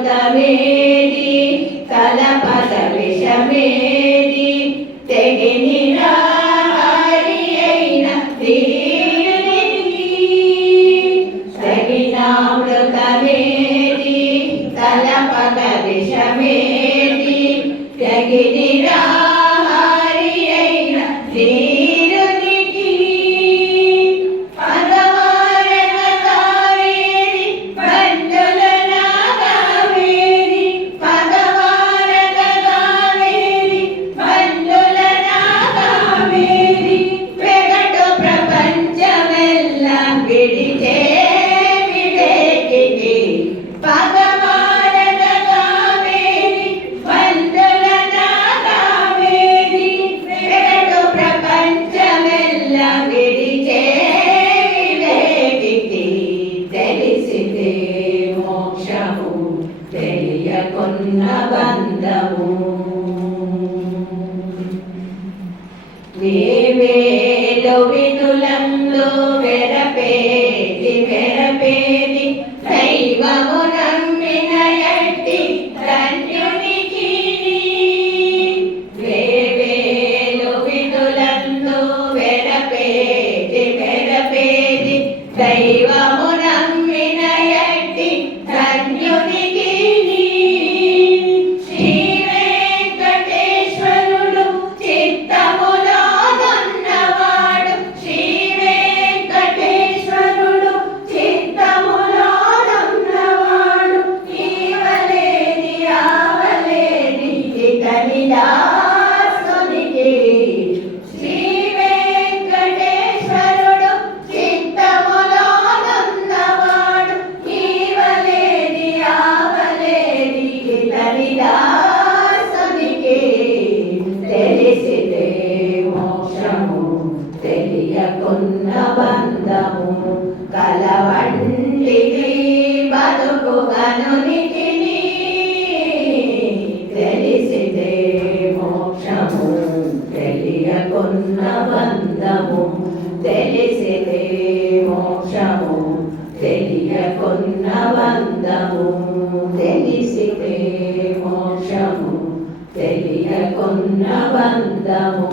తెగినామృతమేది తలపద విషమేది తెగినిరా హరి అయిన ధీరునికి తెగినామృతమేది తలపద విషమేది తెగినిరా హరి అయిన ధీరునికి పదవారణ కావేరి బంధుల నాగావేరి పదవారణ కావేరి బంధుల నాగావేరి వెగటు ప్రపంచమెల్ల విడిచే వివేకికి పదవారణ కావేరి బంధుల నాగావేరి వెగటు ప్రపంచమెల్ల విడిచే వివేకికి తెలిసితే మోక్షము తెలియకున్న బంధము వేవేలు విధులంలో వెరపేది వెరపేది దైవము నమ్మిన ఎట్టి ధన్యునికి వేవేలు విధులంలో వెరపేది వెరపేది దైవము నమ్మిన ఎట్టి ధన్యునికి శ్రీ వెంకటేశ్వరుడు చిత్తములో దొన్నవాడు శ్రీ వెంకటేశ్వరుడు చిత్తములో దొన్నవాడు ఈవలేని ఆవలేని ఇతని దాసునికి శ్రీ వెంకటేశ్వరుడు చిత్తములో దొన్నవాడు ఈవలేని ఆవలేని ఇతని దాసునికి తెలిసితే మోక్షము తెలియకున్న బంధము కలవంటిది బతుకు గనునికిని తెలిసితే మోక్షము తెలియకున్న బంధము తెలిసితే మోక్షము తెలియకున్న బంధము తెలిసితే మోక్షము తెలియకున్న బంధము